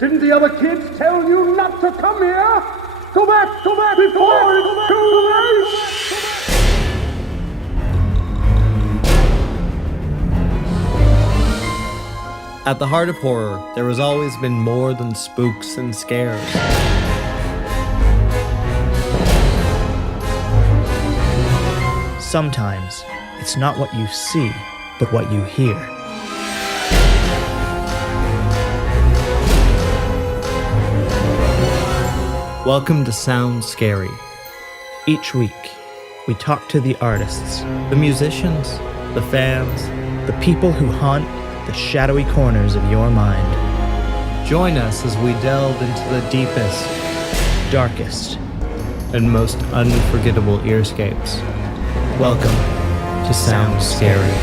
Didn't the other kids tell you not to come here? Go back before it's too late! At the heart of horror, there has always been more than spooks and scares. Sometimes, it's not what you see, but what you hear. Welcome to Sound Scary. Each week, we talk to the artists, the musicians, the fans, the people who haunt the shadowy corners of your mind. Join us as we delve into the deepest, Darkest. and most unforgettable earscapes. Welcome to Sound Scary.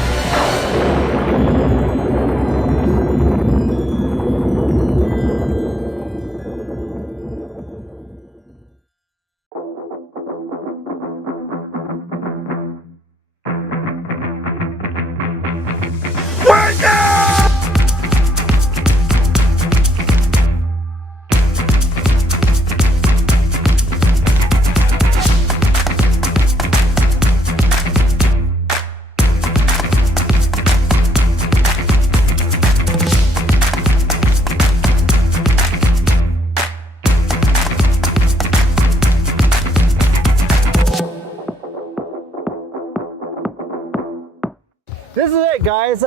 This is it, guys.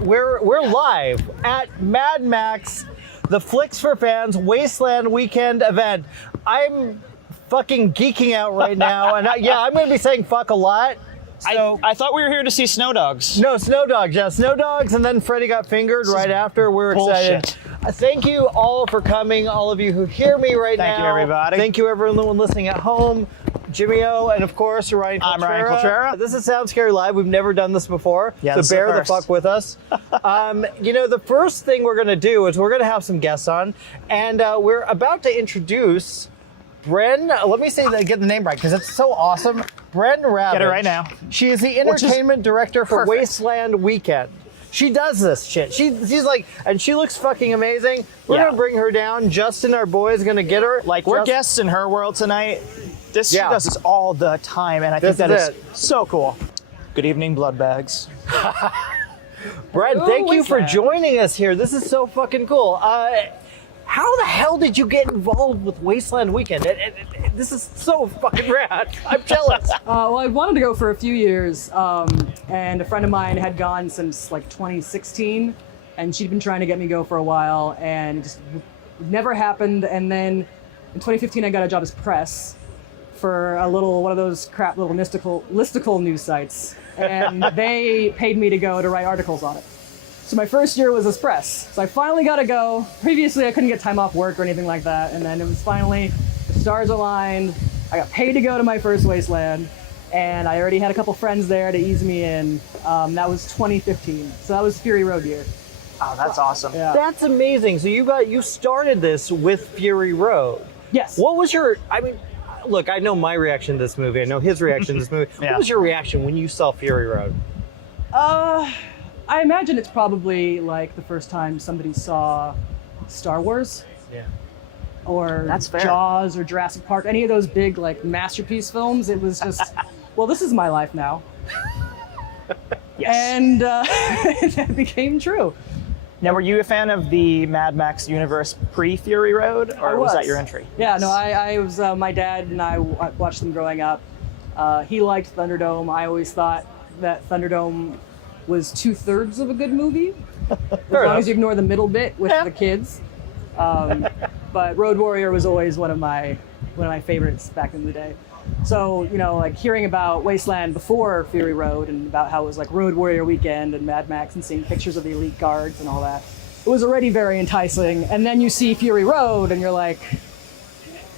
We're live at Mad Max, the Flicks for Fans Wasteland Weekend event. I'm fucking geeking out right now, and I'm going to be saying fuck a lot. So I thought we were here to see snow dogs. no, snow dogs, yeah, snow dogs, and then Freddy got fingered right after. We're excited. Bullshit. Thank you all for coming, all of you who hear me right now. Thank you, everybody. Thank you, everyone listening at home. Jimmy O, and of course, Ryan Coltrera. I'm Ryan Coltrera. This is Sound Scary Live. We've never done this before, Yeah, so this is the bear the first. fuck with us. The first thing we're going to do is we're going to have some guests on, and we're about to introduce Bren. Let me get the name right, because it's so awesome. Bren Ravage. Get it right now. She is the Entertainment Director for perfect. Wasteland Weekend. She does this shit. She's like, and she looks fucking amazing. We're Yeah. going to bring her down. Justin, our boy, is going to get her. Like, we're guests in her world tonight. She Yeah. does this all the time, and I think This that is is so cool. Good evening, blood bags. Brad, thank you for joining us here. This is so fucking cool. How the hell did you get involved with Wasteland Weekend? This is so fucking rad. I'm jealous. Well, I wanted to go for a few years, and a friend of mine had gone since like 2016, and she'd been trying to get me to go for a while, and it just never happened. And then in 2015, I got a job as press for one of those crap little listicle news sites, and they paid me to go to write articles on it. So my first year was as press. So I finally got to go. Previously, I couldn't get time off work or anything like that, and then it was finally the stars aligned. I got paid to go to my first Wasteland, and I already had a couple friends there to ease me in. That was 2015. So that was Fury Road year. Oh, that's awesome. Yeah. That's amazing. So you started this with Fury Road. Yes. What was look, I know my reaction to this movie. I know his reaction to this movie. Yeah. What was your reaction when you saw Fury Road? I imagine it's probably like the first time somebody saw Star Wars. Yeah. Or That's fair. Jaws or Jurassic Park, any of those big like masterpiece films. It was just, well, this is my life now. Yes. And that became true. Now, were you a fan of the Mad Max universe pre-Fury Road, or I was that your entry? Yeah, no, I was, my dad and I watched them growing up. He liked Thunderdome. I always thought that Thunderdome was 2/3 of a good movie, as long as you ignore the middle bit with the kids. But Road Warrior was always one of my favorites back in the day. So, like hearing about Wasteland before Fury Road and about how it was like Road Warrior Weekend and Mad Max and seeing pictures of the elite guards and all that, it was already very enticing. And then you see Fury Road and you're like,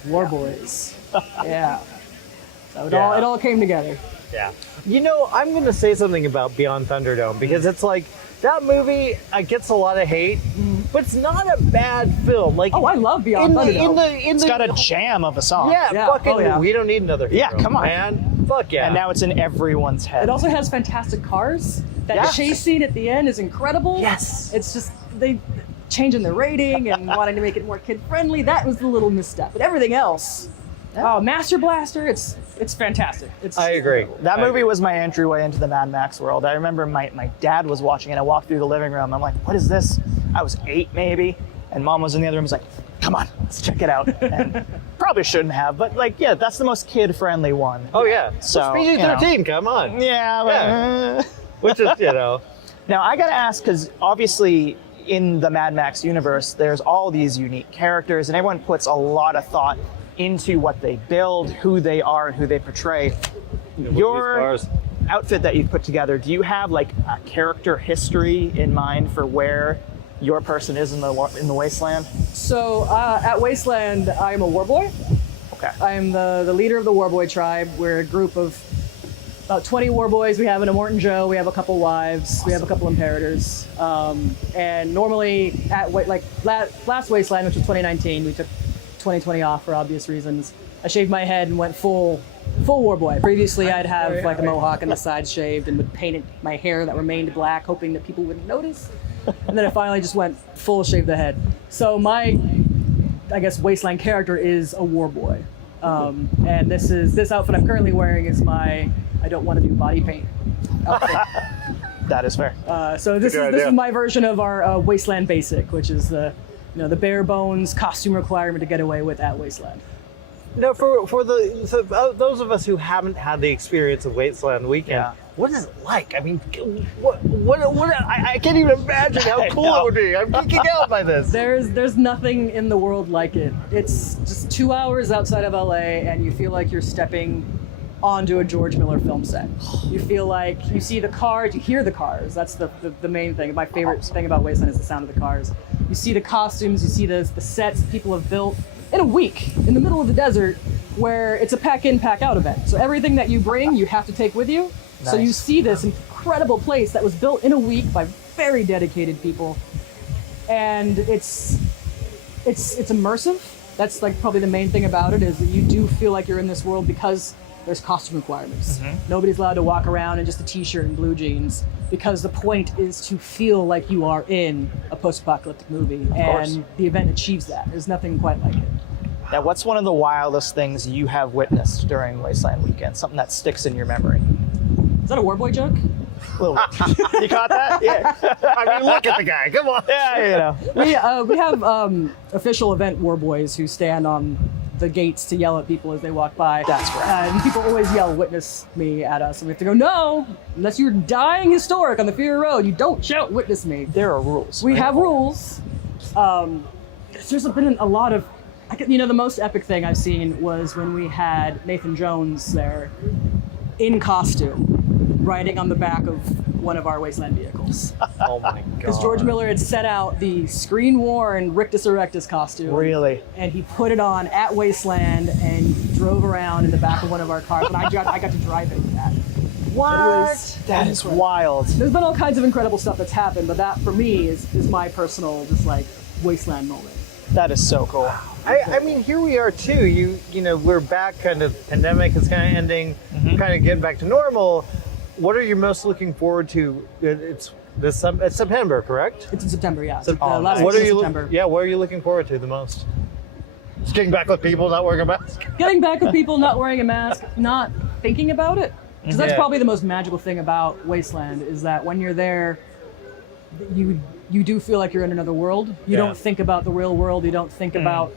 War Boys. Yeah. So it all came together. Yeah. I'm going to say something about Beyond Thunderdome, because it's like, that movie gets a lot of hate, but it's not a bad film. Like, I love Beyond Thunderdome. It's got a jam of a song. Yeah, fucking, we don't need another hero, Yeah, come on. man. Fuck yeah. And now it's in everyone's head. It also has fantastic cars. That chase scene at the end is incredible. Yes. It's just, changing the rating and wanting to make it more kid friendly. That was the little misstep. But everything else, Master Blaster, it's fantastic. I agree. That movie was my entryway into the Mad Max world. I remember my dad was watching it. I walked through the living room. I'm like, what is this? I was 8 maybe. And Mom was in the other room, was like, come on, let's check it out. And probably shouldn't have, but like, yeah, that's the most kid-friendly one. Oh yeah, So, PG-13, come on. Yeah. Which is, Now, I gotta ask, because obviously in the Mad Max universe, there's all these unique characters, and everyone puts a lot of thought into what they build, who they are, and who they portray. Your outfit that you've put together, do you have like a character history in mind for where your person is in the Wasteland? So at Wasteland, I'm a warboy. Okay. I'm the leader of the warboy tribe. We're a group of about 20 warboys. We have an Immortan Joe. We have a couple wives. We have a couple imperators. And normally at last Wasteland, which was 2019, we took 2020 off for obvious reasons. I shaved my head and went full warboy. Previously, I'd have like a mohawk and the sides shaved and would paint my hair that remained black, hoping that people wouldn't notice. And then I finally just went full shave the head. So my, I guess, Wasteland character is a warboy. And this outfit I'm currently wearing is my I don't want to do body paint outfit. That is fair. So this is my version of our Wasteland Basic, which is the bare bones costume requirement to get away with at Wasteland. No, for those of us who haven't had the experience of Wasteland Weekend, what is it like? I mean, I can't even imagine how cool it would be. I'm geeking out by this. There's nothing in the world like it. It's just 2 hours outside of LA, and you feel like you're stepping onto a George Miller film set. You feel like you see the cars, you hear the cars. That's the main thing. My favorite thing about Wasteland is the sound of the cars. You see the costumes, you see the sets people have built in a week in the middle of the desert, where it's a pack in, pack out event. So everything that you bring, you have to take with you. Nice. So you see this incredible place that was built in a week by very dedicated people, and it's immersive. That's like probably the main thing about it, is that you do feel like you're in this world because there's costume requirements. Mm-hmm. Nobody's allowed to walk around in just a t-shirt and blue jeans, because the point is to feel like you are in a post-apocalyptic movie, and the event achieves that. There's nothing quite like it. Now, what's one of the wildest things you have witnessed during Wasteland Weekend? Something that sticks in your memory? Is that a warboy joke? A little bit. You caught that? Yeah. I mean, look at the guy. Come on. Yeah, We have official event warboys who stand on the gates to yell at people as they walk by. That's right. And people always yell "witness me" at us, and we have to go, no, unless you're dying historic on the Fury Road, you don't shout "witness me." There are rules. We have rules. There's been a lot of, the most epic thing I've seen was when we had Nathan Jones there in costume, riding on the back of one of our Wasteland vehicles. Oh my god. Because George Miller had set out the screen-worn Rictus Erectus costume. Really? And he put it on at Wasteland and drove around in the back of one of our cars. And I got to drive it with that. What? That is wild. There's been all kinds of incredible stuff that's happened, but that for me is my personal just like Wasteland moment. That is so cool. I mean, here we are too. You know, we're back. Kind of pandemic is kind of ending. Kind of getting back to normal. What are you most looking forward to? It's September, correct? It's in September, yeah. Last what week are you? September. What are you looking forward to the most? Just getting back with people not wearing a mask. Getting back with people not wearing a mask, not thinking about it. Because that's probably the most magical thing about Wasteland, is that when you're there, you do feel like you're in another world. You don't think about the real world. You don't think about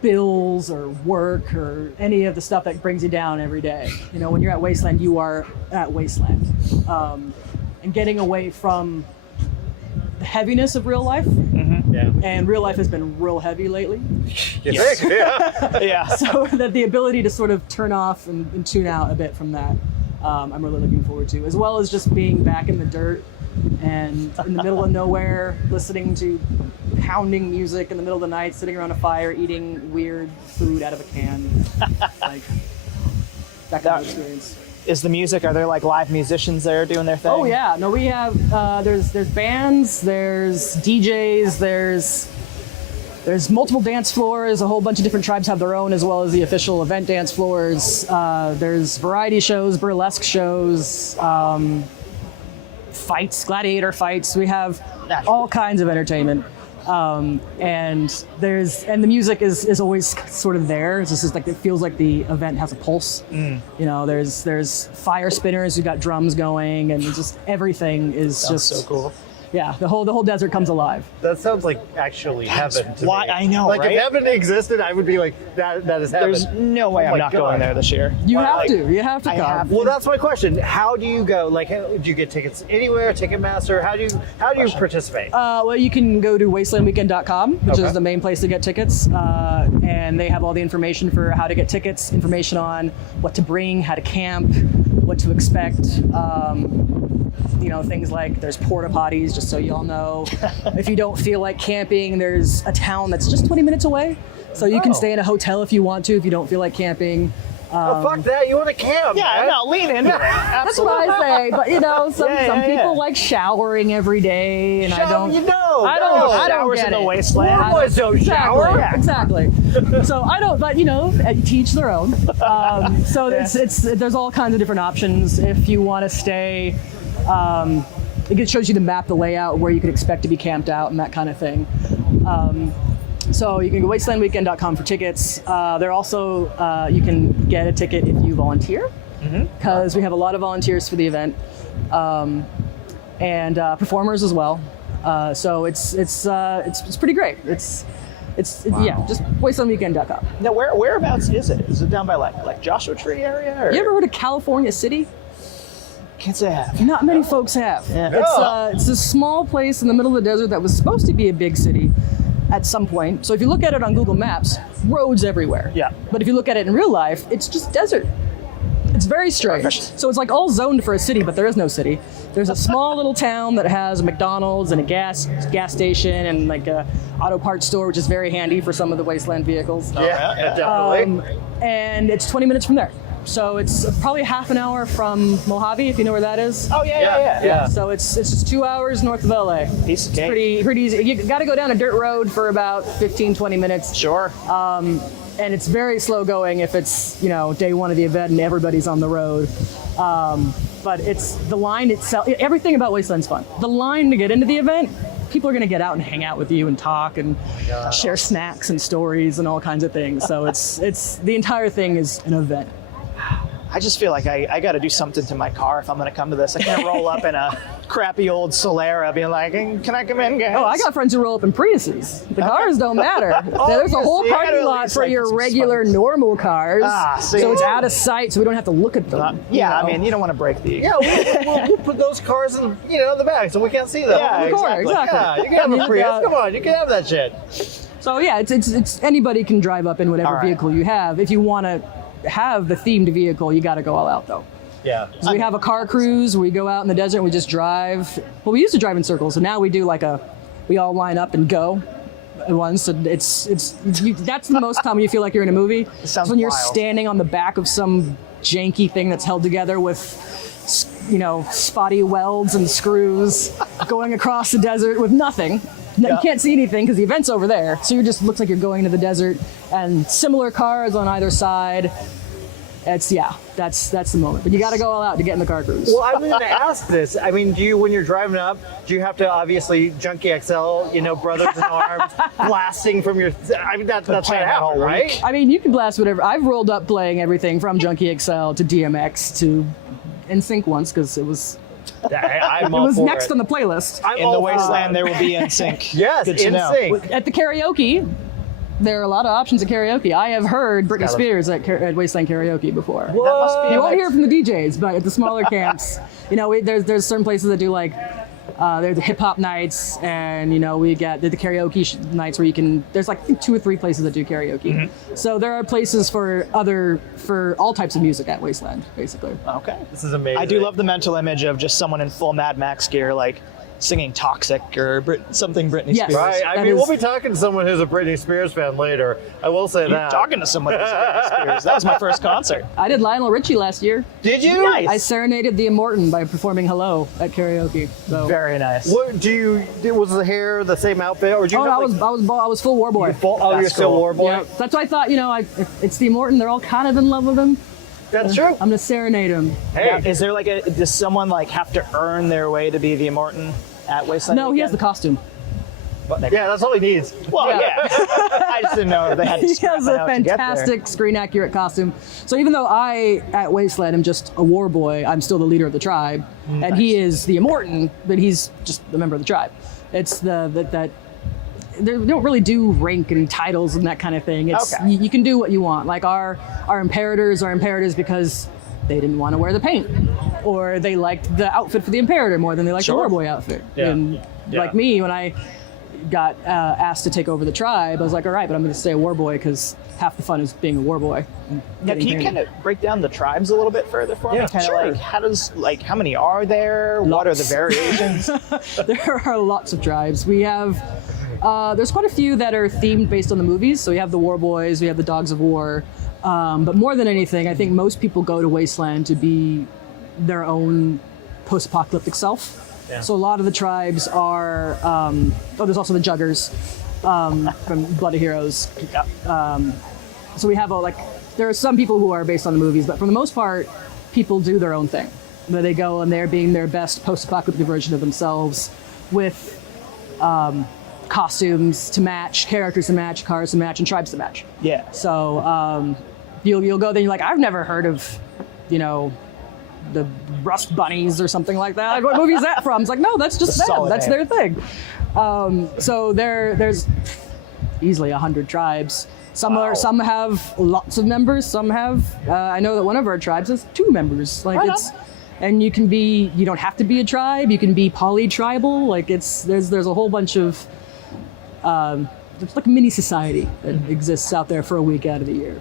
bills or work or any of the stuff that brings you down every day. You know, when you're at Wasteland, you are at Wasteland. And getting away from the heaviness of real life. And real life has been real heavy lately. Yes. Yeah. So that the ability to sort of turn off and tune out a bit from that, I'm really looking forward to, as well as just being back in the dirt and in the middle of nowhere, listening to pounding music in the middle of the night, sitting around a fire, eating weird food out of a can. Like that kind of experience. Is the music, are there like live musicians there doing their thing? Oh yeah, no, we have, there's bands, there's DJs, there's multiple dance floors. A whole bunch of different tribes have their own, as well as the official event dance floors. There's variety shows, burlesque shows, fights, gladiator fights. We have all kinds of entertainment. And the music is always sort of there. It's just like it feels like the event has a pulse. You know, there's fire spinners who got drums going, and just everything is Sounds just so cool. Yeah, the whole desert comes alive. That sounds like actually heaven to why me. I know, like right? if heaven existed, I would be like, that is heaven. There's no way Oh I'm my not God. going there this year. You Well, have like, to. You have to I come. have Well, that's my question. How do you go? Like, do you get tickets anywhere? Ticketmaster? How do you participate? Well, you can go to wastelandweekend.com, which Okay. is the main place to get tickets, and they have all the information for how to get tickets, information on what to bring, how to camp, what to expect. You know, things like there's porta potties, just so you all know. If you don't feel like camping, there's a town that's just 20 minutes away, so you can stay in a hotel if you want to. If you don't feel like camping. Oh, fuck that! You want to camp? Yeah, man. no, lean into it. That's what I say, but you know, some people like showering every day, and I don't. You know, I don't. I don't Showers get in the it. wasteland. I Boys don't shower. Exactly. So I don't, but you know, teach their own. So it's there's all kinds of different options if you want to stay. It shows you the map, the layout, where you could expect to be camped out, and that kind of thing. So you can go wastelandweekend.com for tickets. There also you can get a ticket if you volunteer, because we have a lot of volunteers for the event, and performers as well. So it's pretty great. It's just wastelandweekend.com. Now, whereabouts is it? Is it down by like Joshua Tree area? Or? You ever heard of California City? Can't say I have. Not many folks have. Yeah. It's a small place in the middle of the desert that was supposed to be a big city at some point. So if you look at it on Google Maps, roads everywhere. Yeah. But if you look at it in real life, it's just desert. It's very strange. Perfect. So it's like all zoned for a city, but there is no city. There's a small little town that has a McDonald's and a gas station and like a auto parts store, which is very handy for some of the wasteland vehicles. Yeah, definitely. And it's 20 minutes from there. So it's probably half an hour from Mojave, if you know where that is. Oh yeah. So it's just 2 hours north of LA. Piece of cake. Pretty easy. You got to go down a dirt road for about 15-20 minutes. Sure. And it's very slow going if it's, you know, day one of the event and everybody's on the road. But it's the line itself. Everything about Wasteland's fun. The line to get into the event, people are going to get out and hang out with you and talk and share snacks and stories and all kinds of things. So it's the entire thing is an event. I just feel like I got to do something to my car if I'm going to come to this. I can't roll up in a crappy old Solera being like, can I come in, guys? Oh, I got friends who roll up in Priuses. The cars don't matter. There's a whole you gotta parking at lot least, for like, your some regular spikes. normal cars. See. So it's out of sight, so we don't have to look at them. Yeah, you know? I mean, you don't want to break the... Yeah, we'll put those cars in the back so we can't see them. Yeah, Of course, exactly. exactly. Yeah, you can have a Prius. Yeah. Come on, you can have that shit. So yeah, it's anybody can drive up in whatever All right. vehicle you have. If you want to have the themed vehicle, you got to go all out though. Yeah. So we have a car cruise where we go out in the desert and we just drive. Well, we used to drive in circles, so now we do we all line up and go at once. So that's the most time you feel like you're in a movie. sounds when you're wild. standing on the back of some janky thing that's held together with, you know, spotty welds and screws, going across the desert with nothing. You can't see anything because the event's over there. So you just looks like you're going to the desert, and similar cars on either side. That's the moment. But you got to go all out to get in the car cruise. Well, I'm going to ask this. I mean, when you're driving up, do you have to obviously Junkie XL, brothers in arms, blasting from your? I mean, that's going to happen, right? I mean, you can blast whatever. I've rolled up playing everything from Junkie XL to DMX to NSYNC once because it was I'm all for next it. on the playstyle. I'm In all the for wasteland, it. there will be NSYNC. Yes, Good to know. NSYNC. At the karaoke, there are a lot of options at karaoke. I have heard Britney Spears at Wasteland Karaoke before. That must be You won't like- hear from the DJs, but at the smaller camps, there's certain places that do there's the hip hop nights, and we get the karaoke nights where there's like 2 or 3 places that do karaoke. So there are places for all types of music at Wasteland, basically. Okay. This is amazing. I do love the mental image of just someone in full Mad Max gear, like singing "Toxic" or something Britney Yes. Spears. Right. I That mean, is- we'll be talking to someone who's a Britney Spears fan later. I will say You're that. talking to someone who's Britney Spears. That was my first concert. I did Lionel Richie last year. Did you? Nice. I serenaded the Immortan by performing "Hello" at karaoke. So. Very nice. What was the hair the same outfit, or do you? Oh, no, have, I was full war boy. you're That's still cool. War Boy. Yeah, that's why I thought, if it's the Immortan, they're all kind of in love with him. That's true. I'm gonna serenade him. Hey, Is there does someone have to earn their way to be the Immortan at Wasteland? No, he has the Weekend? costume. Yeah, that's all he needs. Well, yeah. I just didn't know if they had to He scrap has it a out to get there. fantastic screen accurate costume. So even though I at Wasteland am just a war boy, I'm still the leader of the tribe, and he is the Immortan, but he's just a member of the tribe. It's that they don't really do rank and titles and that kind of thing. It's Okay. you can do what you want. Like our Imperators are Imperators because they didn't want to wear the paint, or they liked the outfit for the Imperator more than they liked the war boy outfit. Yeah. And like me, when I got asked to take over the tribe, I was like, all right, but I'm going to stay a war boy because half the fun is being a war boy. Now, can you kind of break down the tribes a little bit further for me? Yeah, Kind of sure. how many are there? What are the variations? There are lots of tribes. We have, there's quite a few that are themed based on the movies. So we have the War Boys, we have the Dogs of War. But more than anything, I think most people go to Wasteland to be their own post-apocalyptic self. Yeah. So a lot of the tribes are, there's also the Juggers from Blood of Heroes. So we have there are some people who are based on the movies, but for the most part, people do their own thing. Where they go and they're being their best post-apocalyptic version of themselves with costumes to match, characters to match, cars to match, and tribes to match. Yeah. So you'll go there and you're like, I've never heard of, the Rust Bunnies or something like that. Like, what movie is that from? It's like, no, that's just them. solid That's name. their thing. So there's easily 100 tribes. Some have lots of members. Some have. I know that one of our tribes has 2 members. And you don't have to be a tribe. You can be poly-tribal. Like there's a whole bunch of. There's like a mini society that exists out there for a week out of the year.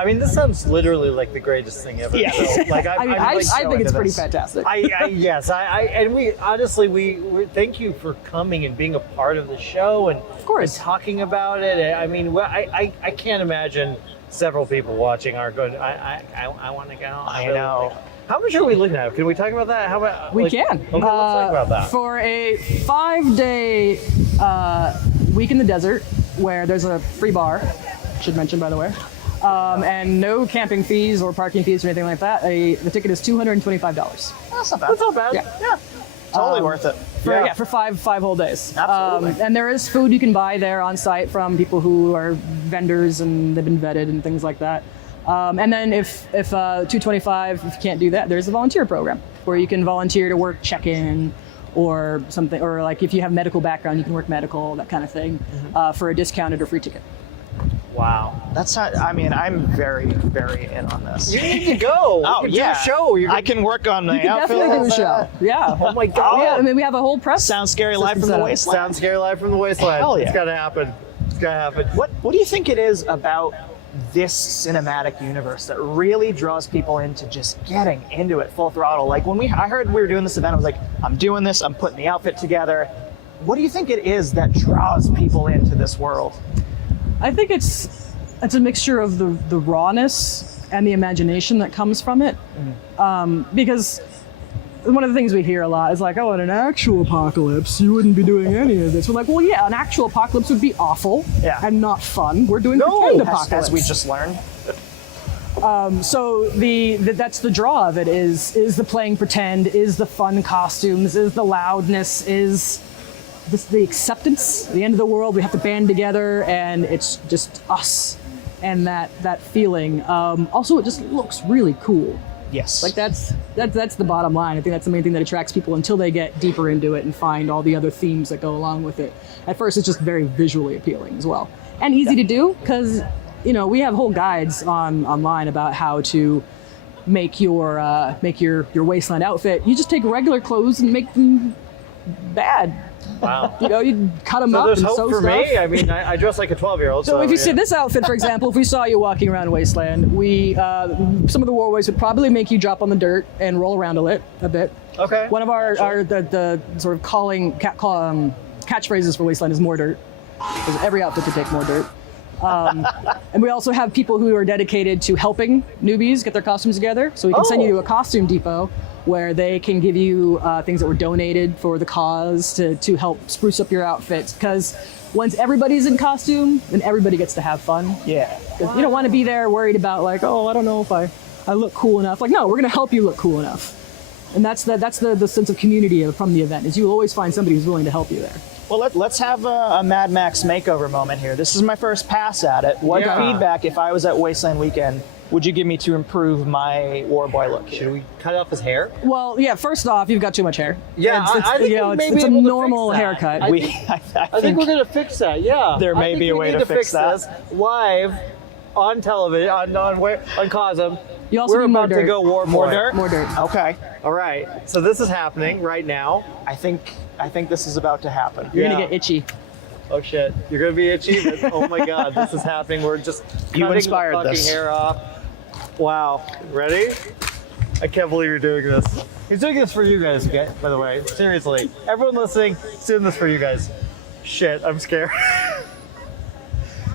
I mean, this sounds literally like the greatest thing ever. Yeah. So, like, I think it's pretty this. fantastic. Yes, and we honestly we thank you for coming and being a part of the show and Of course. and talking about it. I mean, I can't imagine several people watching are going. I want to go. I know. How much are we looking at? Can we talk about that? How about We can. Okay, let's talk about that. For a 5-day week in the desert, where there's a free bar, should mention by the way, and no camping fees or parking fees or anything like that, the ticket is $225. That's not bad. That's not bad. Yeah. Totally worth it. For five whole days. Absolutely. And there is food you can buy there on site from people who are vendors and they've been vetted and things like that. And then if $225, if you can't do that, there's a volunteer program where you can volunteer to work check-in or something, or like if you have medical background, you can work medical, that kind of thing, for a discounted or free ticket. Wow. That's not. I mean, I'm very, very in on this. You need to go. Oh, You can yeah. do a show. You're I can work on the You can outfit. definitely do a show. Yeah. Oh my God. Yeah, I mean, we have a whole press. Sounds scary live system from the set up. wasteland. Sounds scary live from the wasteland. Hell yeah. It's gotta happen. It's gotta happen. What do you think it is about this cinematic universe that really draws people into just getting into it full throttle? Like when I heard we were doing this event, I was like, I'm doing this, I'm putting the outfit together. What do you think it is that draws people into this world? I think it's a mixture of the rawness and the imagination that comes from it. Because one of the things we hear a lot is like, oh, in an actual apocalypse, you wouldn't be doing any of this. We're like, well, yeah, an actual apocalypse would be awful and not fun. We're doing pretend apocalypse. As we just learned. So that's the draw of it is the playing pretend, is the fun costumes, is the loudness, is the acceptance. The end of the world, we have to band together, and it's just us and that feeling. Also, it just looks really cool. Yes. Like that's the bottom line. I think that's the main thing that attracts people until they get deeper into it and find all the other themes that go along with it. At first, it's just very visually appealing as well, and easy to do because we have whole guides online about how to make your wasteland outfit. You just take regular clothes and make them bad. Wow. You cut them So up there's and hope sew for stuff. me. I mean, I dress like a 12-year-old. So if you see this outfit, for example, if we saw you walking around Wasteland, we some of the war boys would probably make you drop on the dirt and roll around a bit. Okay. One of our the sort of catchphrases for Wasteland is more dirt, because every outfit could take more dirt. And we also have people who are dedicated to helping newbies get their costumes together. So we can send you to a costume depot where they can give you things that were donated for the cause to help spruce up your outfits. Because once everybody's in costume, then everybody gets to have fun. Yeah. Because you don't want to be there worried about like, oh, I don't know if I look cool enough. Like, no, we're going to help you look cool enough. And that's the sense of community from the event, is you will always find somebody who's willing to help you there. Well, let's have a Mad Max makeover moment here. This is my first pass at it. What feedback, if I was at Wasteland Weekend, would you give me to improve my Warboy look? Should we cut off his hair? Well, yeah, first off, you've got too much hair. Yeah, I think we may be it's a able to normal fix that. haircut. I think we're going to fix that, yeah. There may be a way to fix that. This live on television, on Cosm. You also We're need more about to dirt. go Warboy. More dirt? More dirt. Okay. All right, so this is happening right now. I think this is about to happen. You're Yeah. gonna get itchy. Oh shit, you're gonna be itchy? But, oh my god, this is happening. We're just You cutting inspired the fucking this. hair off. Wow, ready? I can't believe you're doing this. He's doing this for you guys, okay? By the way, seriously. Everyone listening, he's doing this for you guys. Shit, I'm scared.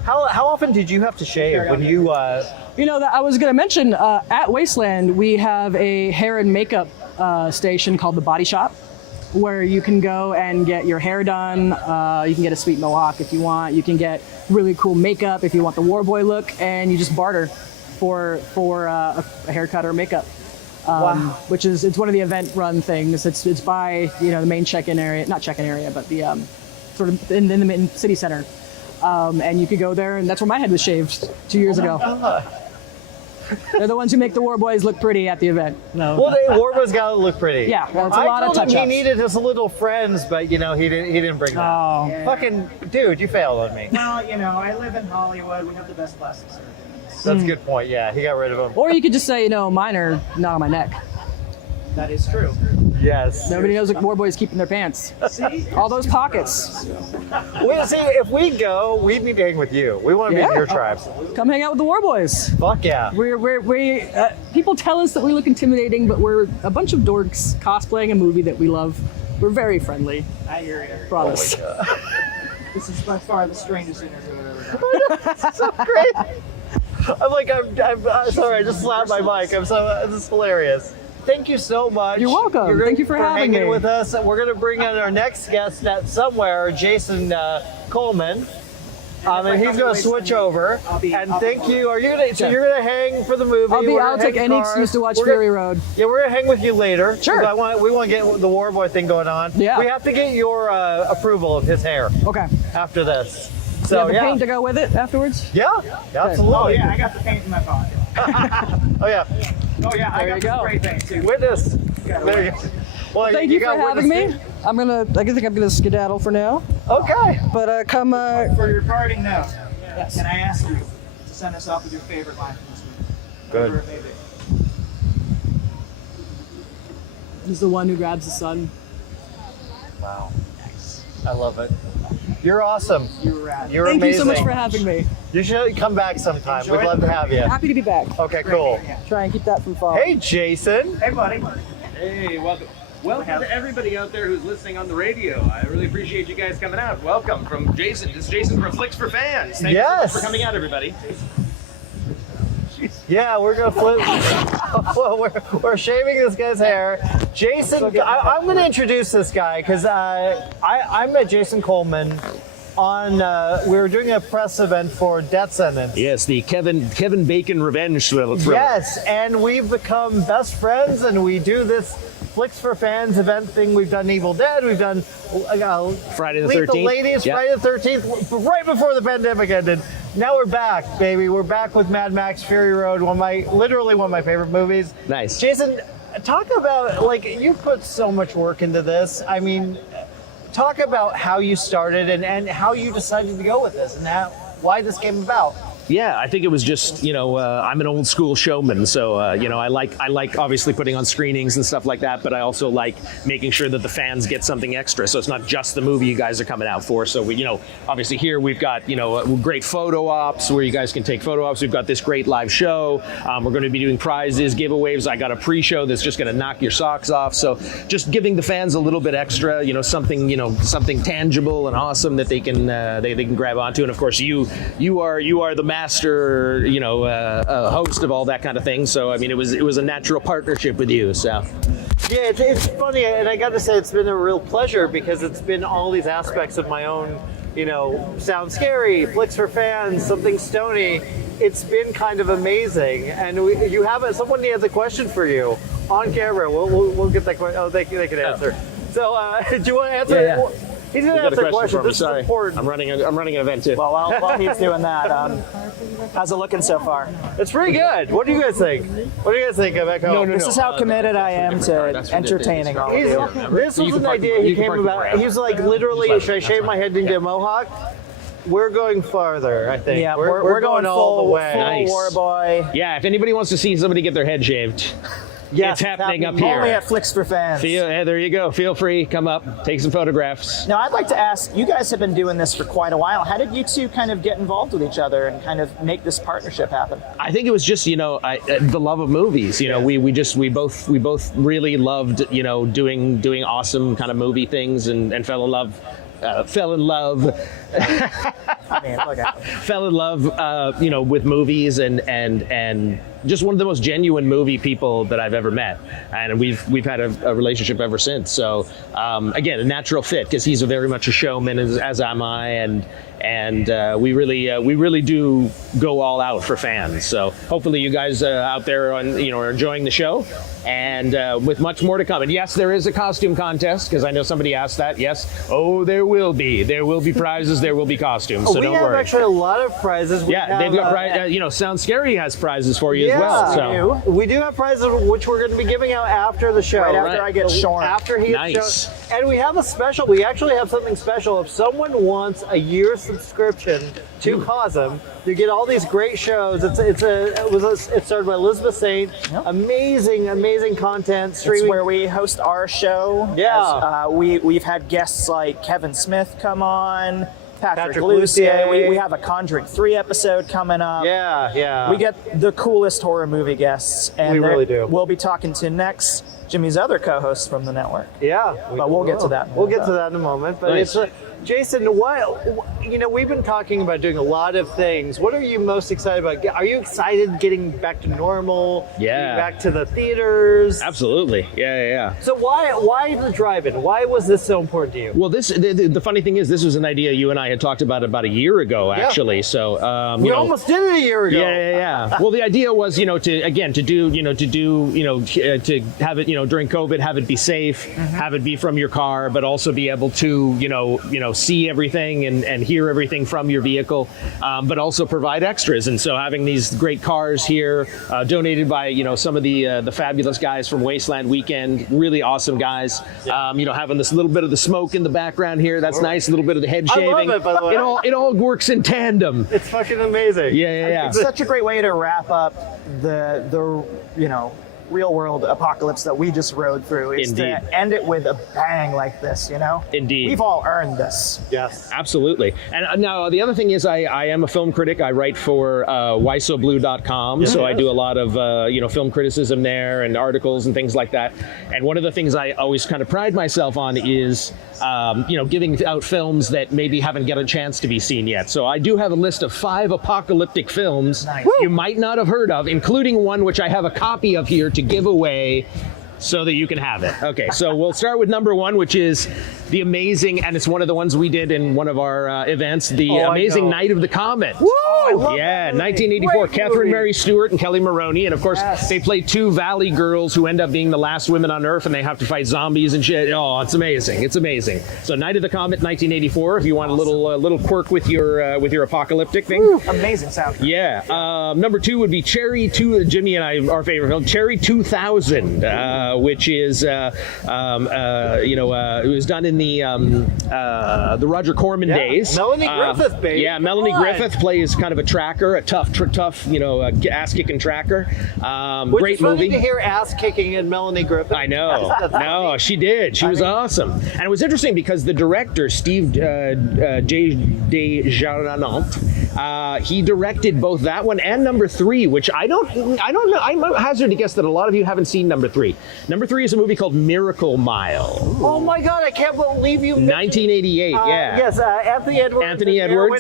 How often did you have to shave when you, You know, I was gonna mention, at Wasteland, we have a hair and makeup station called the Body Shop, where you can go and get your hair done. You can get a sweet mohawk if you want. You can get really cool makeup if you want the Warboy look, and you just barter for a haircut or makeup. Which is, it's one of the event run things. It's by, the main check-in area, not check-in area, but the sort of in the main city center. And you could go there, and that's where my head was shaved 2 years ago. They're the ones who make the Warboys look pretty at the event. well, Warboy's gotta look pretty. Yeah, well, it's a lot of I told him touch-ups. he needed his little friends, but he didn't bring that. Oh. Fucking dude, you failed on me. Well, I live in Hollywood. We have the best plastic surgeons. That's a good point. Yeah, he got rid of him. Or you could just say, mine are not on my neck. That is true. Yes. Nobody knows what Warboys keep in their pants. See? All those pockets. See, if we go, we need to hang with you. We want to be in Yeah. your tribe. Come hang out with the Warboys. Fuck yeah. People tell us that we look intimidating, but we're a bunch of dorks cosplaying a movie that we love. We're very friendly. I hear you. Promise. This is by far the strangest interview I've ever done. So great. I'm sorry, I just slapped my mic. This is hilarious. Thank you so much. You're welcome. Thank you for having hanging me. with us. We're going to bring in our next guest somewhere, Jason Coleman. And he's going to switch over. And thank you. Are you gonna? So you're going to hang for the movie? I'll take any excuse to watch Fury Road. Yeah, we're going to hang with you later. Sure. We want to get the Warboy thing going on. Yeah. We have to get your approval of his hair Okay. after this. Do So you have the yeah. paint to go with it afterwards? Yeah, absolutely. Oh, yeah, I got the paint in my pocket. Oh yeah. Oh, yeah, I There got you the go. spray paint, too. Witness. There you go. Well, Thank you for got having me. witness I think I'm gonna skedaddle for now. Okay. But come. For your parting note, can I ask you to send us off with your favorite line from this movie? Good. Whatever it may be. He's the one who grabs the sun. Wow. I love it. You're awesome. You were rad. You're Thank amazing. you so much for having me. You should come back sometime. Enjoy We'd love the to have you. Happy to be back. Okay, cool. Try and keep that from falling. Hey, Jason. Hey, buddy. Hey, welcome. Welcome to everybody out there who's listening on the radio. I really appreciate you guys coming out. Welcome from Jason. This is Jason from Flicks for Fans. Thank you so much for coming out, everybody. Yeah, we're gonna flip. Well, we're shaving this guy's hair. Jason, I'm gonna introduce this guy because I met Jason Coleman on. We were doing a press event for Death Sentence. Yes, the Kevin Bacon revenge thriller. Yes, and we've become best friends, and we do this Flicks for Fans event thing. We've done Evil Dead. We've done Friday the Lethal 13th. Ladies, Yep. Friday the 13th, right before the pandemic ended. Now we're back, baby. We're back with Mad Max Fury Road, literally one of my favorite movies. Nice. Jason, talk about, you put so much work into this. I mean, talk about how you started and how you decided to go with this and why this came about. Yeah, I think it was just, I'm an old school showman, so I like obviously putting on screenings and stuff like that, but I also like making sure that the fans get something extra. So it's not just the movie you guys are coming out for. So we, obviously here we've got great photo ops where you guys can take photo ops. We've got this great live show. We're going to be doing prizes, giveaways. I got a pre-show that's just going to knock your socks off. So just giving the fans a little bit extra, something tangible and awesome that they can grab onto. And of course you are the master, host of all that kind of thing. So it was a natural partnership with you. So Yeah, it's funny, and I got to say it's been a real pleasure because it's been all these aspects of my own, Sound Scary, Flicks for Fans, Something Stoney. It's been kind of amazing, and someone has a question for you. on camera. We'll get that question. Oh, they can answer. So, do you want to answer? Yeah. He's going to got a answer a question question. for me. This Sorry. is important. I'm running an event too. Well, while he's doing that, how's it looking so far? It's pretty good. What do you guys think? What do you guys think, Echo? This is how committed I am to entertaining all of you. This was an idea he came about. He was like, literally, should I shave my head and get a mohawk? We're going farther, I think. Yeah, we're going all the way. Full Nice. war boy. Yeah, if anybody wants to see somebody get their head shaved, Yes, it's happening up here. Only at Flicks for Fans. Hey, there you go. Feel free, come up, take some photographs. Now, I'd like to ask, you guys have been doing this for quite a while. How did you two kind of get involved with each other and kind of make this partnership happen? I think it was just the love of movies. We both really loved doing awesome kind of movie things and fell in love. Fell in love with movies and just one of the most genuine movie people that I've ever met, and we've had a relationship ever since. So again, a natural fit because he's very much a showman as am I, and we really do go all out for fans. So hopefully you guys out there are enjoying the show, and with much more to come. And yes, there is a costume contest because I know somebody asked that. Yes, there will be prizes, there will be costumes. So don't worry. We have actually a lot of prizes. They've got prizes. Sound Scary has prizes for you as well. So we do have prizes which we're going to be giving out after the show. Right after I get shorn. After he Nice. gets shorn. And we have a special. We actually have something special. If someone wants a year's subscription to Cosm, you get all these great shows. It started by Elizabeth Saint. Yep. Amazing content. It's Streaming. where we host our show. Yeah. We've had guests like Kevin Smith come on, Patrick Lussier. Lussier. We have a Conjuring 3 episode coming up. Yeah. We get the coolest horror movie guests. And We really do. We'll be talking to next Jimmy's other co-hosts from the network. Yeah. But we'll get to that. We'll get to that in a moment. But Nice. it's Jason, we've been talking about doing a lot of things. What are you most excited about? Are you excited getting back to normal? Yeah. Getting back to the theaters? absolutely, yeah. So why the drive-in? Why was this so important to you? Well, the funny thing is, this was an idea you and I had talked about a year ago, actually. So We almost did it a year ago. Yeah. Well, the idea was, to have it, during COVID, have it be safe, have it be from your car, but also be able to, see everything and hear everything from your vehicle, but also provide extras. And so having these great cars here, donated by, some of the fabulous guys from Wasteland Weekend, really awesome guys. Having this little bit of the smoke in the background here, that's nice. A little bit of the head I shaving. love it, by the way. It all works in tandem. It's fucking amazing. Yeah. It's such a great way to wrap up the real world apocalypse that we just rode through. Is Indeed. to end it with a bang like this, Indeed. We've all earned this. Yes. Absolutely. And now the other thing is I am a film critic. I write for whysoblu.com. So I do a lot of film criticism there and articles and things like that. And one of the things I always kind of pride myself on is giving out films that maybe haven't got a chance to be seen yet. So I do have a list of 5 apocalyptic films you might not have heard of, including one which I have a copy of here to give away so that you can have it. Okay, so we'll start with number 1, which is the amazing, and it's one of the ones we did in one of our events, the amazing Night of the Comet. Woo! I love Yeah, that movie. 1984, Great Catherine movie. Mary Stewart and Kelly Maroney, and of course they play 2 valley girls who end up being the last women on Earth, and they have to fight zombies and shit. Oh, it's amazing! It's amazing. So Night of the Comet, 1984. If you want a little quirk with your apocalyptic thing. Woo, amazing sound. Yeah. Number 2 would be Cherry 2. Jimmy and I, our favorite film, Cherry 2000, which is it was done in the Roger Corman days. Melanie Griffith, baby. Yeah, Melanie Come on. Griffith plays kind of a tracker, a tough, ass-kicking tracker. Which Great is funny movie. to hear ass kicking in Melanie Griffith. I know. That's No, funny. she did. She was awesome. And it was interesting because the director, Steve J. Desjardins, he directed both that one and number 3, which I don't know. I'm hazard to guess that a lot of you haven't seen number 3. Number 3 is a movie called Miracle Mile. Oh my God, I can't believe you. 1988, yeah. Yes, Anthony Edwards.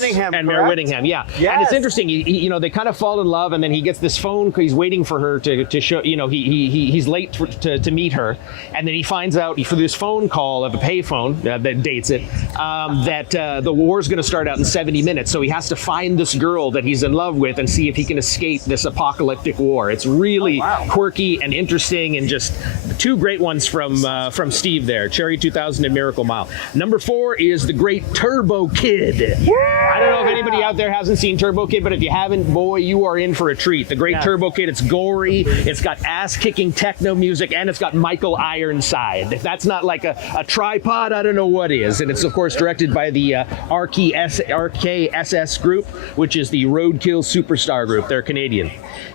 And Mare Winningham, yeah. Yes. And it's interesting, you know, they kind of fall in love, and then he gets this phone because he's waiting for her to show, you know, he's late to meet her, and then he finds out for this phone call of a payphone that dates it, that the war's going to start out in 70 minutes, so he has to find this girl that he's in love with and see if he can escape this apocalyptic war. It's really quirky and interesting, and just 2 great ones from Steve there, Cherry 2000 and Miracle Mile. Number 4 is The Great Turbo Kid. I don't know if anybody out there hasn't seen Turbo Kid, but if you haven't, boy, you are in for a treat. The Great Turbo Kid, it's gory, it's got ass-kicking techno music, and it's got Michael Ironside. If that's not like a tripod, I don't know what is. And it's, of course, directed by the RKSS group, which is the Roadkill Superstar group. They're Canadian.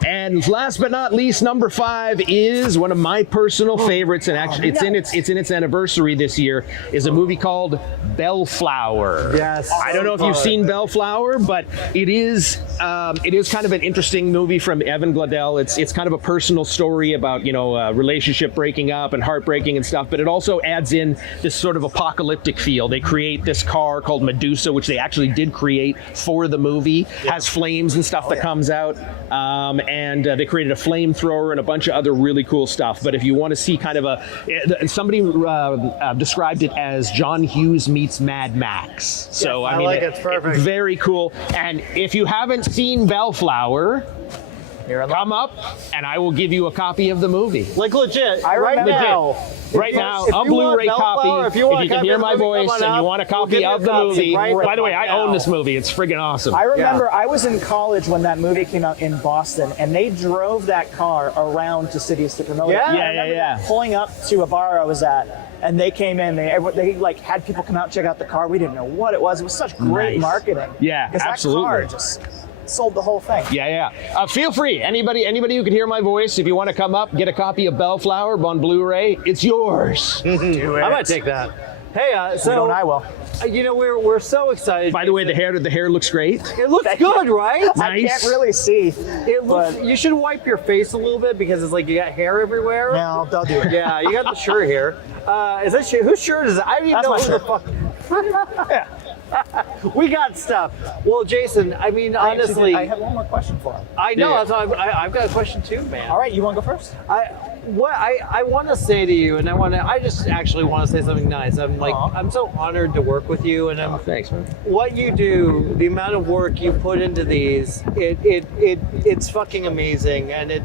And last but not least, number 5 is one of my personal favorites, and actually it's in its anniversary this year, is a movie called Bellflower. Yes. I don't know if you've seen Bellflower, but it is kind of an interesting movie from Evan Gladell. It's kind of a personal story about, you know, relationship breaking up and heartbreaking and stuff, but it also adds in this sort of apocalyptic feel. They create this car called Medusa, which they actually did create for the movie, has flames and stuff that comes out, and they created a flamethrower and a bunch of other really cool stuff. But if you want to see kind of somebody described it as John Hughes meets Mad Max. So I mean, like it's perfect. Very cool. And if you haven't seen Bellflower, come up and I will give you a copy of the movie. Like legit. Right now, a Blu-ray copy. If you can hear my voice and you want a copy of the movie. By the way, I own this movie. It's friggin' awesome. I remember I was in college when that movie came out in Boston, and they drove that car around to cities to promote it. Yeah. Pulling up to a bar I was at, and they came in. They like had people come out and check out the car. We didn't know what it was. It was such great marketing. Yeah, 'Cause absolutely. That car just sold the whole thing. Yeah. Feel free. Anybody who can hear my voice, if you want to come up, get a copy of Bellflower on Blu-ray. It's yours. Do it. I might take that. Hey, So I will. You know, we're so excited. By the way, the hair looks great. It looks good, right? I can't really see. It looks. You should wipe your face a little bit because it's like you got hair everywhere. No, they'll do it. Yeah, you got the shirt here. Is that whose shirt is it? I don't even know who the fuck. We got stuff. Well, Jason, I mean, honestly, I have one more question for him. I know. That's why I've got a question too, man. All right, you want to go first? I want to say to you, and I just actually want to say something nice. I'm so honored to work with you, and Thanks, man. what you do, the amount of work you put into these, it's fucking amazing, and it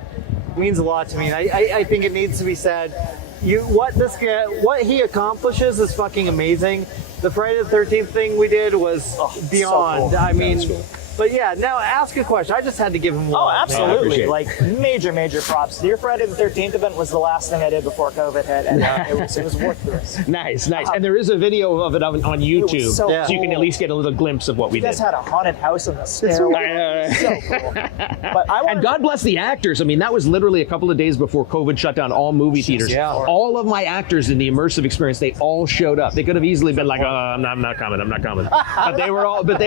means a lot to me. And I think it needs to be said. What he accomplishes is fucking amazing. The Friday the 13th thing we did was beyond. So cool. I mean, but yeah. Now ask a question. I just had to give him one. Oh, absolutely. Yeah, like major props. Your Friday the 13th event was the last thing I did before COVID hit, and it was worth the risk. Nice. And there is a video of it on YouTube, so so you can cool. at least get a little glimpse of what we You guys did. had a haunted house in the stairway. So cool. But And God bless the actors. I mean, that was literally a couple of days before COVID shut down all movie theaters. Yeah. All of my actors in the immersive experience, they all showed up. They could have easily been like, "Oh, I'm not coming. But they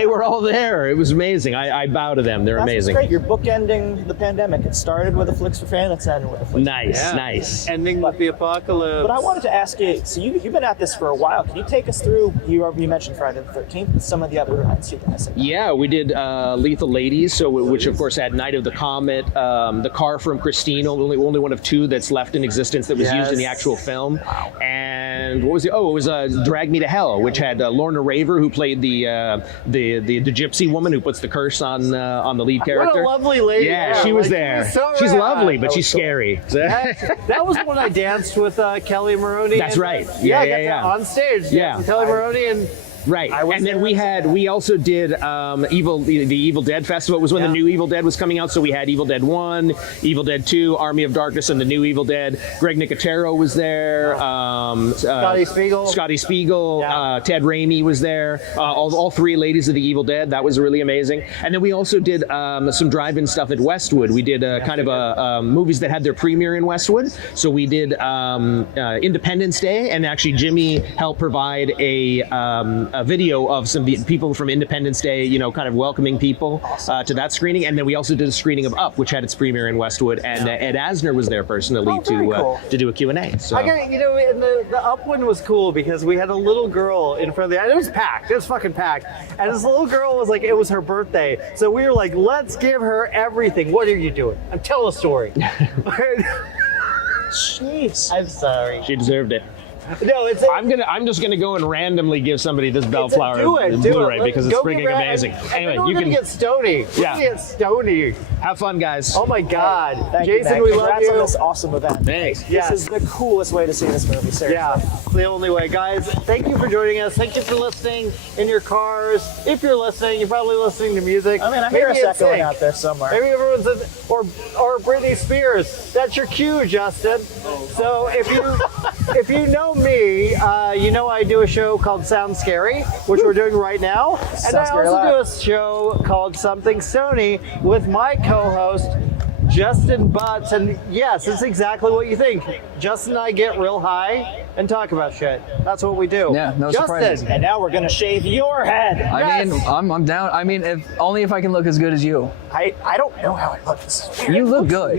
were all there. It was amazing. I bow to them. They're That's amazing. Great. You're bookending the pandemic. It started with a Flicks for Fans, it's ended with a Flicks. Nice. Ending with the apocalypse. But I wanted to ask you. So you've been at this for a while. Can you take us through? You mentioned Friday the 13th, and some of the other events you guys have. Yeah, we did Lethal Ladies, which of course had Night of the Comet, the car from Christine, only one of 2 that's left in existence that was used in the actual film. And what was it? Oh, it was Drag Me to Hell, which had Lorna Raver, who played the gypsy woman who puts the curse on the lead character. What a lovely lady. Yeah, she was there. She's lovely, but she's scary. That was when I danced with Kelly Maroney. That's right. Yeah. On stage. Yeah. Kelly Maroney and. Right, and then we also did the Evil Dead Festival. It was when the new Evil Dead was coming out, so we had Evil Dead 1, Evil Dead 2, Army of Darkness, and the new Evil Dead. Greg Nicotero was there. Scotty Spiegel. Ted Raimi was there. All 3 ladies of the Evil Dead. That was really amazing. And then we also did some drive-in stuff at Westwood. We did kind of movies that had their premiere in Westwood. So we did Independence Day, and actually Jimmy helped provide a a video of some people from Independence Day, you know, kind of welcoming people to that screening. And then we also did a screening of Up, which had its premiere in Westwood, and Ed Asner was there personally to do a Q&A. So. I got, you know, and the Up one was cool because we had a little girl in front of the, and it was packed. It was fucking packed. And this little girl was like, it was her birthday. So we were like, let's give her everything. What are you doing? Tell a story. Jeez. I'm sorry. She deserved it. No, it's. I'm just gonna go and randomly give somebody this Bellflower do Blu-ray it. because it's Go freaking get amazing. Anyway, we're you gonna can get Stoney. We're gonna get Stoney. have fun, guys. Oh my God, Thank you, Jason, man. we love Congrats on you. this awesome event. Thanks. Yes. This is the coolest way to see this movie, seriously. Yeah, it's the only way. Guys, thank you for joining us. Thank you for listening in your cars. If you're listening, you're probably listening to music. I mean, I hear Maybe a it's echoing sync. out there somewhere. Maybe everyone's or Britney Spears. That's your cue, Justin. So if you know me, you know I do a show called Sound Scary, which we're doing right now, and Sounds I scary also loud. do a show called Something Stoney with my co-host Justin Butts. And yes, it's exactly what you think. Justin and I get real high and talk about shit. That's what we do. Yeah, no Justin, surprises. And now we're gonna shave your head. I mean, I'm down. I mean, if I can look as good as you. I don't know how I look. This is weird. You look good.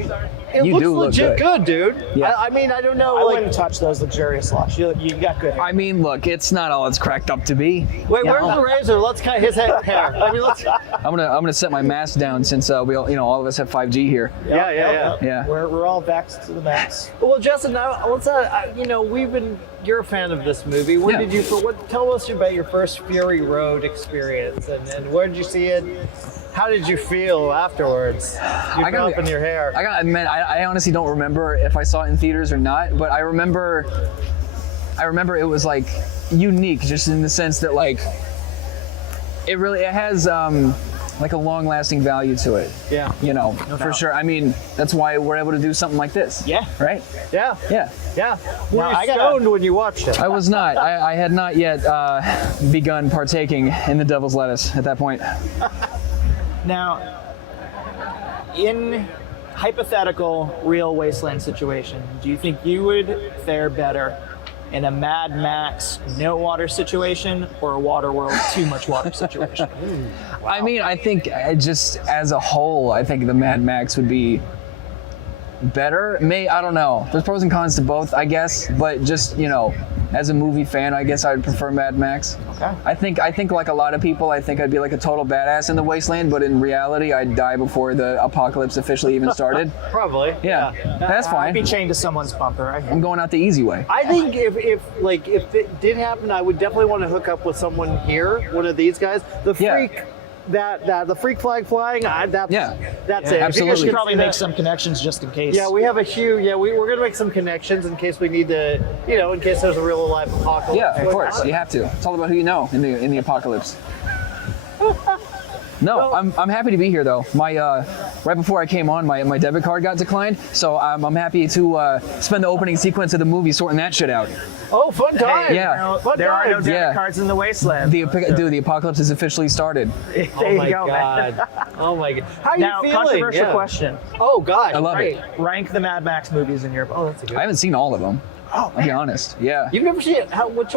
it You looks do look legit good. dude. Yeah. I mean, I don't know. I like, wouldn't touch those luxurious locks. You got good hair. I mean, look, it's not all it's cracked up to be. wait, You where's know? the razor? Let's cut his hair. I mean, let's. I'm gonna set my mask down since we all, all of us have 5G here. Yeah. Yeah. We're all vaxxed to the max. Well, Justin, let's you're a fan of this movie. Where Yeah. did you? Tell us about your first Fury Road experience, and where did you see it? How did you feel afterwards? You I gotta- up in your hair. I gotta admit, I honestly don't remember if I saw it in theaters or not, but I remember it was like unique, just in the sense that like it has like a long-lasting value to it. Yeah. You know, for sure. I mean, that's why we're able to do something like this. Yeah. Right? Yeah. Yeah. Yeah. Were Now, you I gotta- stoned when you watched it? I was not. I had not yet begun partaking in the devil's lettuce at that point. Now, in hypothetical real wasteland situation, do you think you would fare better in a Mad Max no water situation or a Waterworld too much water situation? I mean, I think just as a whole, I think the Mad Max would be better. I don't know. There's pros and cons to both, I guess. But just, as a movie fan, I guess I would prefer Mad Max. Okay. I think like a lot of people, I think I'd be like a total badass in the wasteland, but in reality, I'd die before the apocalypse officially even started. Probably. Yeah, that's I'd be fine. chained to someone's bumper. I I'm going out the easy way. I think if it did happen, I would definitely want to hook up with someone here, one of these guys. The Yeah. freak, the freak flag flying. That's Yeah. That's it. Absolutely. If you should guys probably could see make that- some connections just in case. Yeah, we have a huge. Yeah, we're gonna make some connections in case we need to. In case there's a real live apocalypse. Yeah, of course, you have to. It's all about who you know in the apocalypse. No, I'm happy to be here though. My right before I came on, my debit card got declined, so I'm happy to spend the opening sequence of the movie sorting that shit out. Oh, fun time! Yeah. Fun There are no times. debit Yeah. cards in the wasteland. The apocalypse has officially started. There Oh you my go, man. god! Oh my god! How are Now, you feeling? controversial Yeah. question. Oh god! I love great. it. Rank the Mad Max movies in your. Oh, that's a good. I haven't seen all of them. Oh, I'll be honest. Yeah. You've never seen it?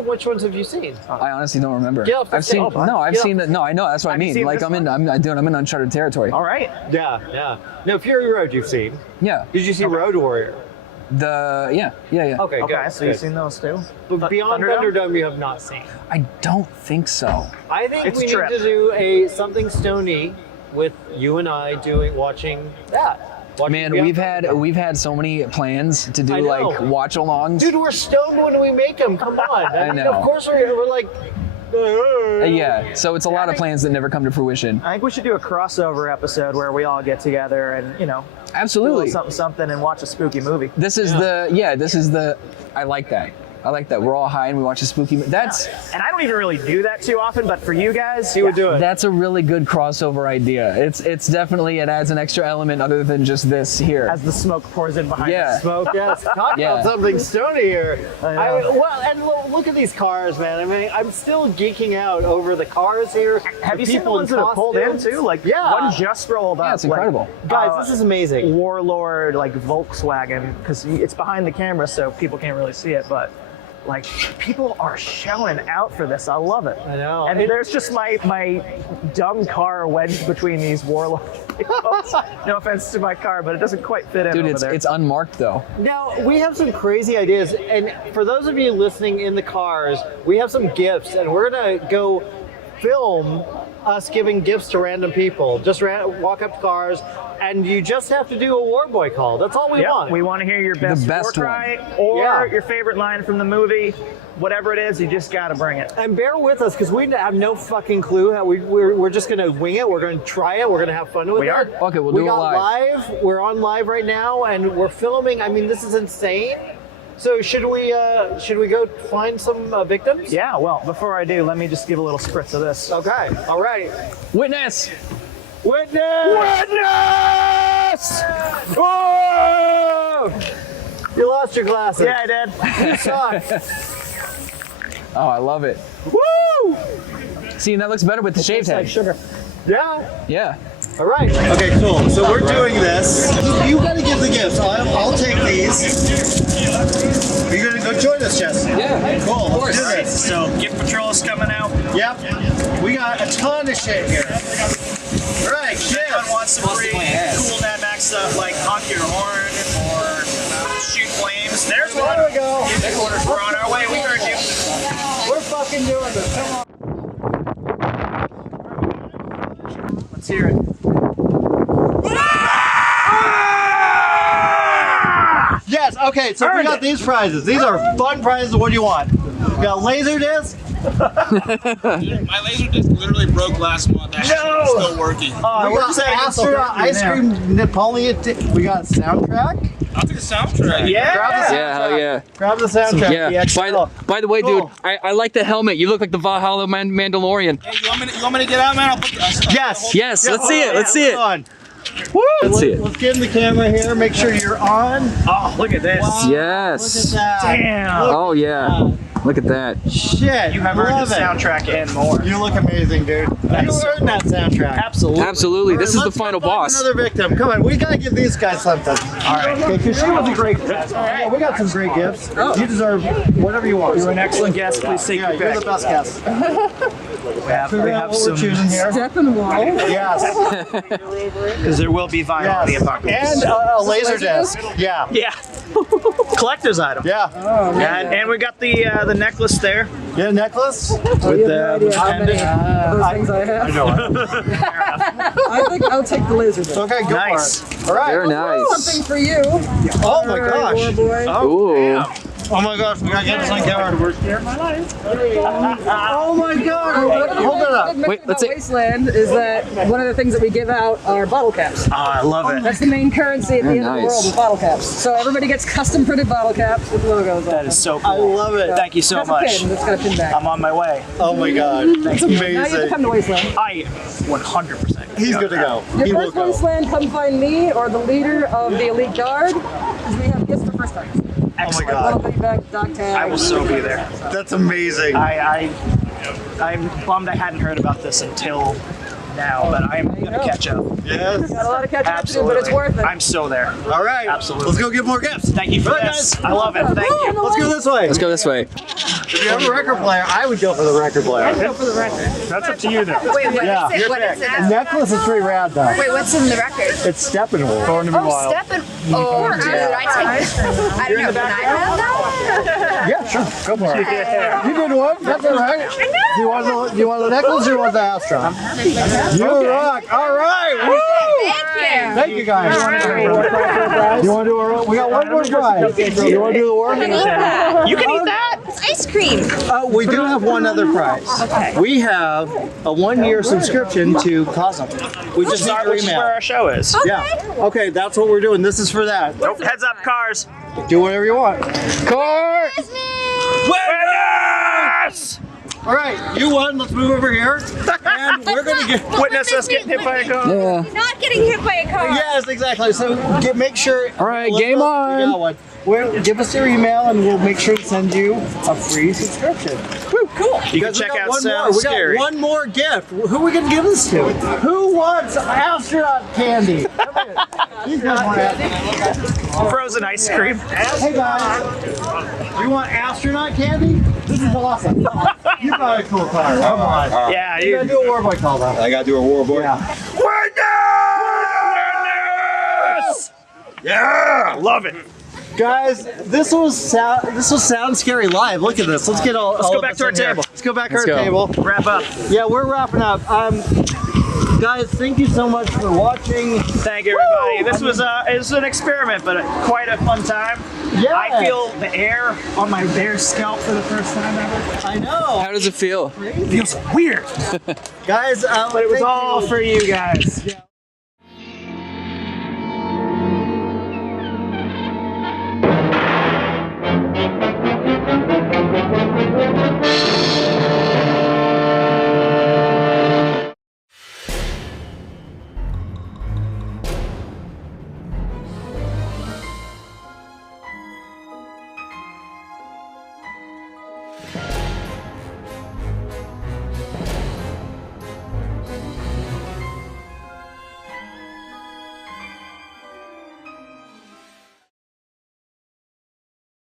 Which ones have you seen? I honestly don't remember. Get off the I've seen stage. I've Get seen off that. No, I know. That's what I Have you mean. seen Like this I'm in uncharted territory. All right. Yeah. No, Fury Road you've seen. Yeah. Did you see Road Warrior? Yeah. Okay, Okay, good. so you've seen those too? But Beyond Thunderdome you have not seen. I don't think so. I think It's we a trip. need to do a Something Stoney with you and I watching that. Watching Man, Beyond we've had so many plans to do I know. like watch-alongs. Dude, we're stoned when we make them. Come on. I know. Of course we're like. Yeah. So it's a lot of plans that never come to fruition. I think we should do a crossover episode where we all get together and, do a Absolutely. little something and watch a spooky movie. This is the. I like that. We're all high and we watch a spooky. That's And I don't even really do that too often, but for you guys, He would do it. that's a really good crossover idea. It's definitely, it adds an extra element other than just this here. as the smoke pours in behind Yeah. us. Smoke, yes. Talk Yeah. about Something Stoney here. know. Look at these cars, man. I mean, I'm still geeking out over the cars here. Have you seen the people ones that have pulled in costumes. too? Like Yeah. one just rolled up. Yeah, it's like, incredible. Guys, this is amazing. Warlord, like Volkswagen, because it's behind the camera, so people can't really see it. But Like, people are showing out for this. I love it. I know. And there's just my dumb car wedged between these warlord vehicles. No offense to my car, but it doesn't quite fit in Dude, over there. it's unmarked though. Now, we have some crazy ideas, and for those of you listening in the cars, we have some gifts, and we're going to go film us giving gifts to random people. Just walk up to cars, and you just have to do a War Boy call. That's all we want. We want to hear your best, best war one. cry or your favorite line from the movie. Whatever it is, you just got to bring it. And bear with us, because we have no fucking clue. We're just going to wing it. We're going to try it. We're going to have fun with it. We are. Okay, we'll do it live. We're on live right now, and we're filming. I mean, this is insane. So should we go find some victims? Yeah, well, before I do, let me just give a little spritz of this. Okay. All right. Witness! Witness! Oh! You lost your glasses. Yeah, I did. You suck. Oh, I love it. Woo! See, and that looks better with the shaved head. Sugar. Yeah. Yeah. All right. Okay, cool. So we're doing this. You got to give the gifts. I'll take these. Are you going to go join us, Jess? Yeah. Cool. Let's do this. So, gift patrol is coming out. Yep. We got a ton of shit here. All right, Anyone wants some free cool Mad Max stuff like honk your horn or shoot flames? There's one. There we go. We're on our way. We heard you. We're fucking doing this. Come on. Let's hear it. Yes, okay, so we got these prizes. These are fun prizes. What do you want? We got a laser disc. My laser disc literally broke last month. That shit is still working. We got Astra ice cream Napoleon. We got a soundtrack. I'll take a soundtrack. Yeah. Grab the soundtrack. Yeah, hell yeah. Grab the soundtrack. Yeah. By the way, Cool. dude, I like the helmet. You look like the Valhalla Mandalorian. Hey, you want me to get out, man? I'll put Yes. Yes, let's see it. Let's see it. On. Woo! Let's see it. Let's get in the camera here. Make sure you're on. Oh, look at this. Wow. Yes. Look at that. Damn. Oh yeah. Look at that. Shit. You have earned love the it. soundtrack and more. You look amazing, dude. You earned that soundtrack. Absolutely. Absolutely. This is the Let's final go find boss. Another victim. Come on, we gotta give these guys something. All right. Okay, because she was a great gift. Yeah, we got some great gifts. You deserve whatever you want. You're an excellent guest. Please take your You're pick. the best guest. We have What some we're choosing here. Yes. because there will be vinyl in the apocalypse. And a laser disc. Yeah. Yeah. Collector's item. Yeah. And we got the necklace there Get a necklace? with the pendant. Those things I have. I know. I think I'll take the laser disc. Okay, go Nice. for it. All right. Very nice. Something for you. Oh my gosh. War boy. Ooh. Oh my gosh, we gotta get this on camera. We're scared my life. Oh my god. Hold it up. Wait, let's see. Wasteland is that one of the things that we give out are bottle caps. I love it. That's the main currency at the end of the nice. world is bottle caps. So everybody gets custom printed bottle caps with logos on That them. is so I cool. love it. Thank you so That's a much. pin. That's got a pin back. I'm on my way. Oh my god. That's Now you have to amazing. come to Wasteland. I 100%. He's good to go. He Your will first go. Wasteland, come find me or the leader of the elite guard, because we have gifts for first time. Oh my Excellent. Bottle god. goodie bag, dock tag. I will so be there. That's amazing. I'm bummed I hadn't heard about this until now, but I'm gonna catch up. Yes. Got a lot of catching up to do, Absolutely. but it's worth it. I'm so there. All right. Absolutely. Let's go get more gifts. Thank you for Right, this. guys. I love it. Thank you. Let's go this way. Let's go this way. If you have a record player, I would go for the record player. Go for the record. That's up to you though. Wait, what Yeah. is it? What is it? The necklace is pretty rad though. Wait, what's in the record? It's Steppenwolf. Born to be Oh, wild. Oh, dude, I don't know. Can I have that? Yeah, sure. Go for it. You did one. That's all right. Do you want the necklace or you want the Astra? You rock. All right. Woo! Thank Thank you guys. You want to do a? We got one more prize. You want to do the work? you. That. You can eat that. It's ice cream. We do have one other prize. Okay. We have a 1-year subscription to Cosm. We just need your Which is where email. our show is. Yeah. Okay, that's what we're doing. This is for that. Nope. Heads up, cars. Do whatever you want. Car! Witness! All right, you won. Let's move over here, and we're gonna get. Witness us getting hit by a car. Yeah. Not getting hit by a car. Yes, exactly. So make sure. All right, Let's game go. on. We got one. Give us your email, and we'll make sure to send you a free subscription. Woo. Cool. You can check out Sound Scary. We got one more gift. Who are we going to give this to? Who wants astronaut candy? Frozen ice cream. Hey guys, you want astronaut candy? This is awesome. You got a cool car. Come on. Yeah, you gotta do a war boy call though. I gotta do a war boy. Yeah. Witness! Yeah! Love it. Guys, this was Sound Scary Live. Look at this. Let's get all. Let's go back to our table. Let's go back to our table. Wrap up. Yeah, we're wrapping up. Guys, thank you so much for watching. Thank you, everybody. This was an experiment, but quite a fun time. Yeah. I feel the air on my bare scalp for the first time ever. I know. How does it feel? It feels weird. Guys, but it was all for you guys. Yeah.